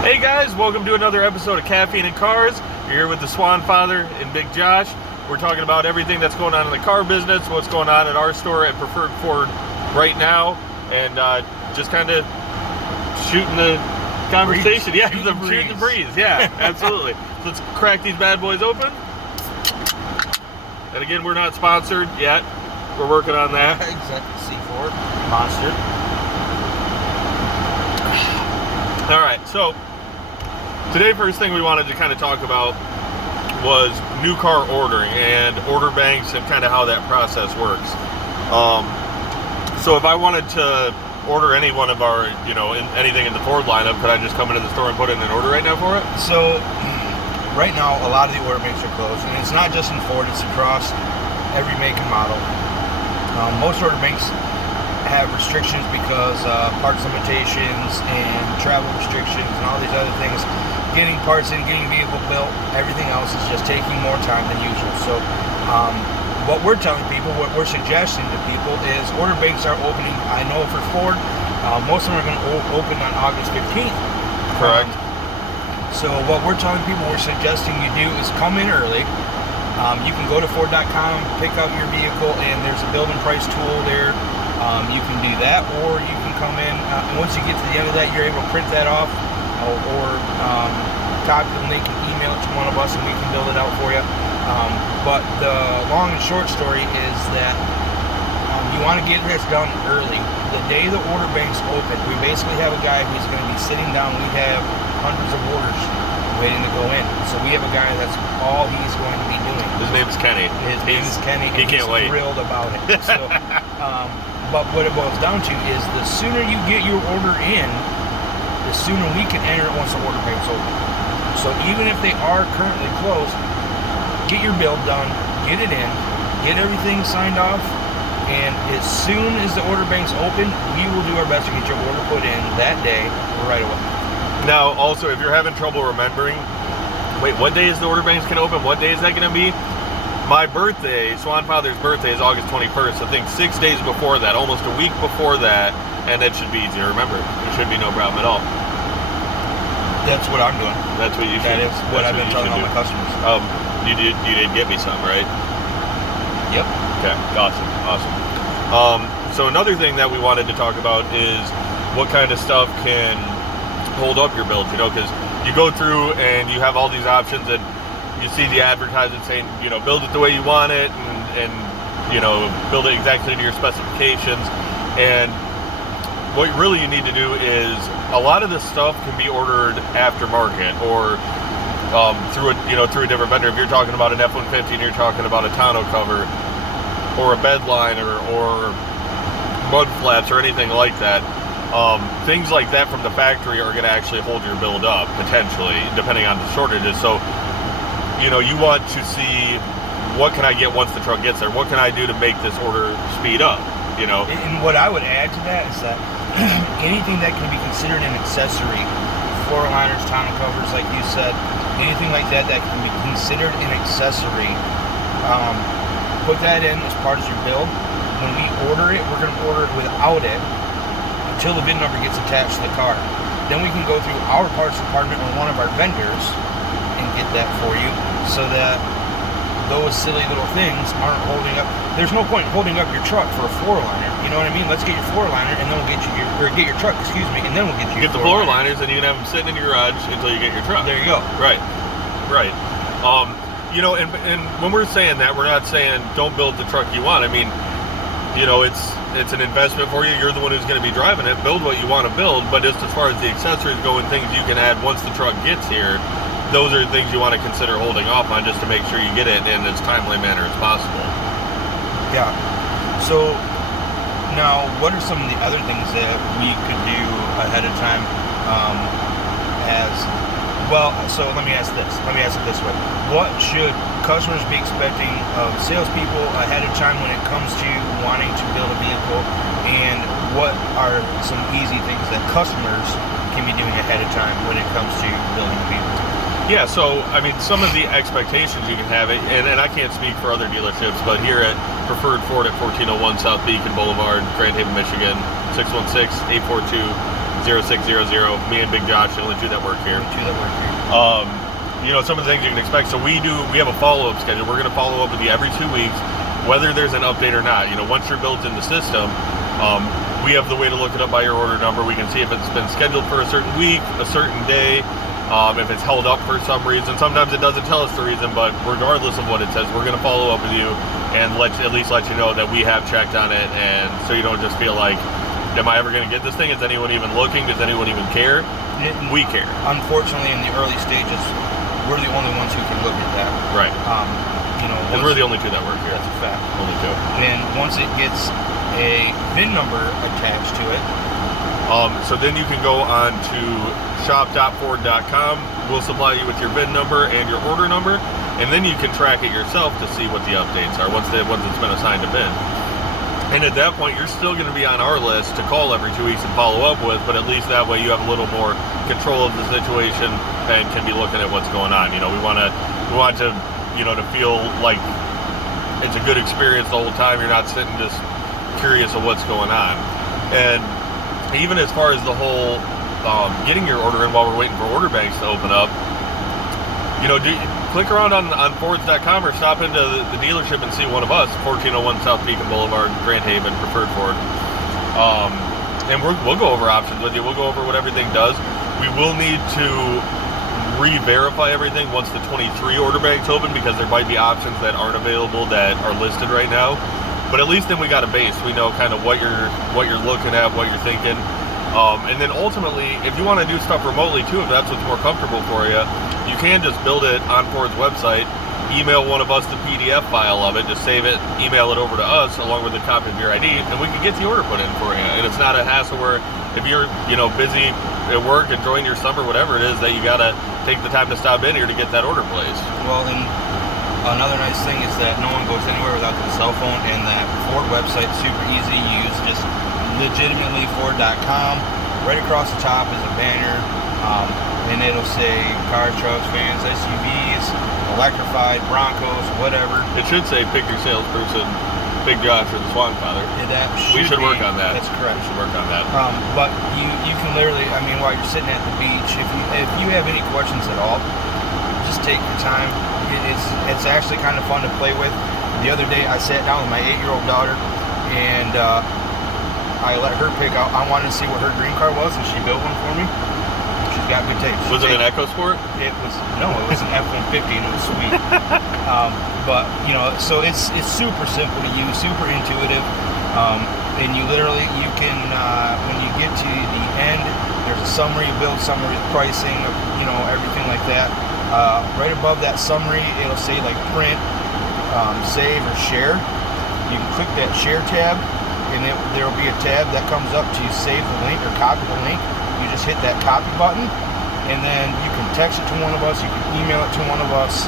Hey guys, welcome to another episode of Caffeine Cars. You're here with the Swan Father and Big Josh. We're talking about everything that's going on in the car business, what's going on at our store at Preferred Ford right now, and just kind of shooting the conversation. Yeah, shooting the breeze. Yeah, absolutely. So let's crack these bad boys open. And again, we're not sponsored yet. We're working on that. Exactly. C4 Monster. All right, so today, first thing we wanted to kind of talk about was new car ordering and order banks and kind of how that process works. So if I wanted to order any one of our, anything in the Ford lineup, could I just come into the store and put in an order right now for it? So right now, a lot of the order banks are closed, and it's not just in Ford; it's across every make and model. Most order banks have restrictions because parts limitations and travel restrictions and all these other things. Getting parts in, getting vehicle built, everything else is just taking more time than usual. So what we're telling people, what we're suggesting to people is order banks are opening. I know for Ford, most of them are going to open on August 15th. Correct. So what we're telling people, we're suggesting you do is come in early. You can go to Ford.com, pick out your vehicle, and there's a build and price tool there. You can do that, or you can come in, and once you get to the end of that, you're able to print that off, or copy the link and email it to one of us, and we can build it out for you. But the long and short story is that you want to get this done early. The day the order bank's open, we basically have a guy who's going to be sitting down. We have hundreds of orders waiting to go in. So we have a guy that's all he's going to be doing. His name's Kenny. His name is Kenny. He can't wait. He's thrilled about it. So, but what it boils down to is the sooner you get your order in, the sooner we can enter it once the order bank's open. So even if they are currently closed, get your build done, get it in, get everything signed off, and as soon as the order bank's open, we will do our best to get your order put in that day right away. Now, also, if you're having trouble remembering, wait, what day is the order banks going to open? What day is that going to be? My birthday, Swan Father's birthday, is August 21st. I think 6 days before that, almost a week before that, and it should be easy to remember. It should be no problem at all. That's what I'm doing. That's what you should. That is what I've been telling all my customers. You did get me some, right? Yep. Okay, awesome. So another thing that we wanted to talk about is what kind of stuff can hold up your build, because you go through and you have all these options and you see the advertisement saying, build it the way you want it and build it exactly to your specifications. And what really you need to do is a lot of this stuff can be ordered aftermarket or through a different vendor. If you're talking about an F-150 and you're talking about a tonneau cover or a bed liner or mud flaps or anything like that, things like that from the factory are going to actually hold your build up, potentially, depending on the shortages. So, you want to see what can I get once the truck gets there? What can I do to make this order speed up, And what I would add to that is that anything that can be considered an accessory, floor liners, tonneau covers, like you said, anything like that that can be considered an accessory, put that in as part of your build. When we order it, we're going to order it without it until the VIN number gets attached to the car. Then we can go through our parts department or one of our vendors and get that for you, so that those silly little things aren't holding up. There's no point in holding up your truck for a floor liner. You know what I mean? Let's get your floor liner, and then we'll get you get your truck. And then we'll get you. Get the floor liners, and you can have them sitting in your garage until you get your truck. There you go. Right. And when we're saying that, we're not saying don't build the truck you want. I mean, it's an investment for you. You're the one who's going to be driving it. Build what you want to build, but just as far as the accessories go and things you can add once the truck gets here, those are things you want to consider holding off on just to make sure you get it in as timely manner as possible. Yeah. So now, what are some of the other things that we could do ahead of time? So let me ask this. Let me ask it this way: what should customers be expecting of salespeople ahead of time when it comes to wanting to build a vehicle, and what are some easy things that customers can be doing ahead of time when it comes to building a vehicle? Yeah, so, I mean, some of the expectations you can have, and I can't speak for other dealerships, but here at Preferred Ford at 1401 South Beacon Boulevard, Grand Haven, Michigan, 616-842 0600. Me and Big Josh, the only two that work here. Some of the things you can expect. So we have a follow-up schedule. We're going to follow up with you every 2 weeks, whether there's an update or not. Once you're built in the system, we have the way to look it up by your order number. We can see if it's been scheduled for a certain week, a certain day, if it's held up for some reason. Sometimes it doesn't tell us the reason, but regardless of what it says, we're going to follow up with you and at least let you know that we have checked on it, and so you don't just feel like, am I ever going to get this thing? Is anyone even looking? Does anyone even care? We care. Unfortunately, in the early stages, we're the only ones who can look at that. Right. And we're the only two that work here. That's a fact. Only two. And once it gets a VIN number attached to it. So then you can go on to shop.ford.com. We'll supply you with your VIN number and your order number, and then you can track it yourself to see what the updates are once it's been assigned a VIN. And at that point, you're still going to be on our list to call every 2 weeks and follow up with, but at least that way you have a little more control of the situation and can be looking at what's going on. We want to to feel like it's a good experience the whole time. You're not sitting just curious of what's going on. And even as far as the whole getting your order in while we're waiting for order banks to open up, click around on Fords.com or stop into the dealership and see one of us, 1401 South Beacon Boulevard, Grand Haven, Preferred Ford. And we'll go over options with you. We'll go over what everything does. We will need to re-verify everything once the 23 order banks open, because there might be options that aren't available that are listed right now. But at least then we got a base. We know kind of what you're looking at, what you're thinking. And then ultimately, if you want to do stuff remotely too, if that's what's more comfortable for you, you can just build it on Ford's website, email one of us the PDF file of it, just save it, email it over to us along with a copy of your ID, and we can get the order put in for you. And it's not a hassle where if you're busy at work, enjoying your summer, whatever it is, that you got to take the time to stop in here to get that order placed. Well, then another nice thing is that no one goes anywhere without their cell phone, and that Ford website's super easy to use. Just legitimately Ford.com. Right across the top is a banner, and it'll say cars, trucks, vans, SUVs, electrified, Broncos, whatever. It should say pick your salesperson, Big Josh or the Swan Father. We should work on that. That's correct. We should work on that. But you can literally, while you're sitting at the beach, if you have any questions at all, just take your time. It's actually kind of fun to play with. The other day, I sat down with my 8-year-old daughter, and I let her pick out. I wanted to see what her dream car was, and she built one for me. She's got good taste. Was it an EcoSport? It was an F-150, and it was sweet. But so it's super simple to use, super intuitive, and you can when you get to the end, there's a summary, build summary, pricing, everything like that. Right above that summary, it'll say like print, save, or share. You can click that share tab, and there will be a tab that comes up to save the link or copy the link. You just hit that copy button, and then you can text it to one of us. You can email it to one of us.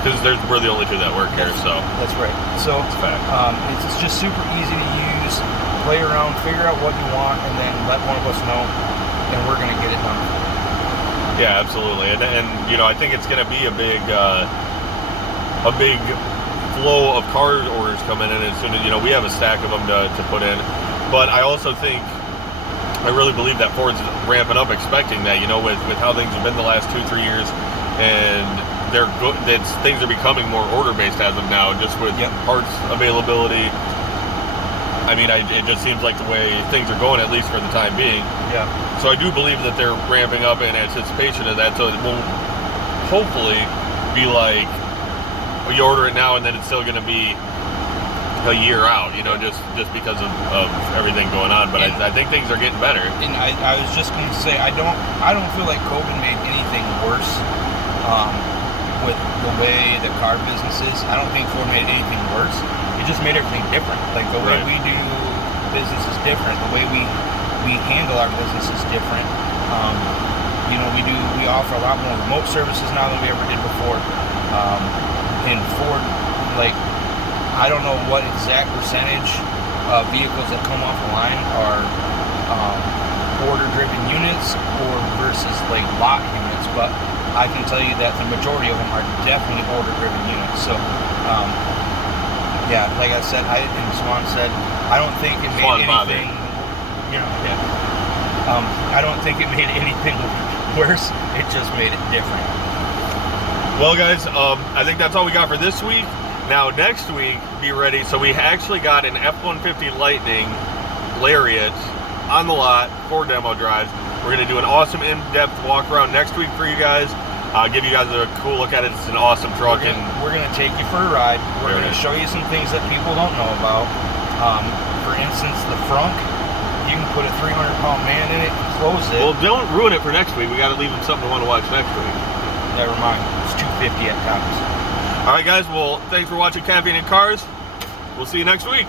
Because we're the only two that work here, so that's right. So it's just super easy to use. Play around, figure out what you want, and then let one of us know, and we're gonna get it done. Yeah, absolutely. And I think it's gonna be a big flow of car orders coming in as soon as we have a stack of them to put in. But I also think, I really believe that Ford's ramping up, expecting that with how things have been the last 2-3 years, and things are becoming more order based as of now, just with parts availability. It just seems like the way things are going, at least for the time being. Yeah. So I do believe that they're ramping up in anticipation of that, so it won't hopefully be like, you order it now and then it's still going to be a year out, just because of everything going on. But I think things are getting better. And I was just going to say, I don't feel like COVID made anything worse with the way the car business is. I don't think Ford made anything worse. It just made everything different. Like the way we do business is different. The way we handle our business is different. We offer a lot more remote services now than we ever did before. And Ford, I don't know what exact percentage of vehicles that come off the line are order-driven units or versus lot units, but I can tell you that the majority of them are definitely order-driven units. So, like I said, and Swan said, I don't think it made anything. I don't think it made anything worse. It just made it different. Well, guys, I think that's all we got for this week. Now, next week, be ready. So we actually got an F-150 Lightning Lariat on the lot for demo drives. We're going to do an awesome in-depth walk around next week for you guys. Give you guys a cool look at it. It's an awesome truck. We're going to take you for a ride. We're going to show you some things that people don't know about. For instance, the frunk. You can put a 300-pound man in it and close it. Well, don't ruin it for next week. We got to leave them something to want to watch next week. Never mind. It's 250 at times. All right, guys. Well, thanks for watching Caffeine Cars. We'll see you next week.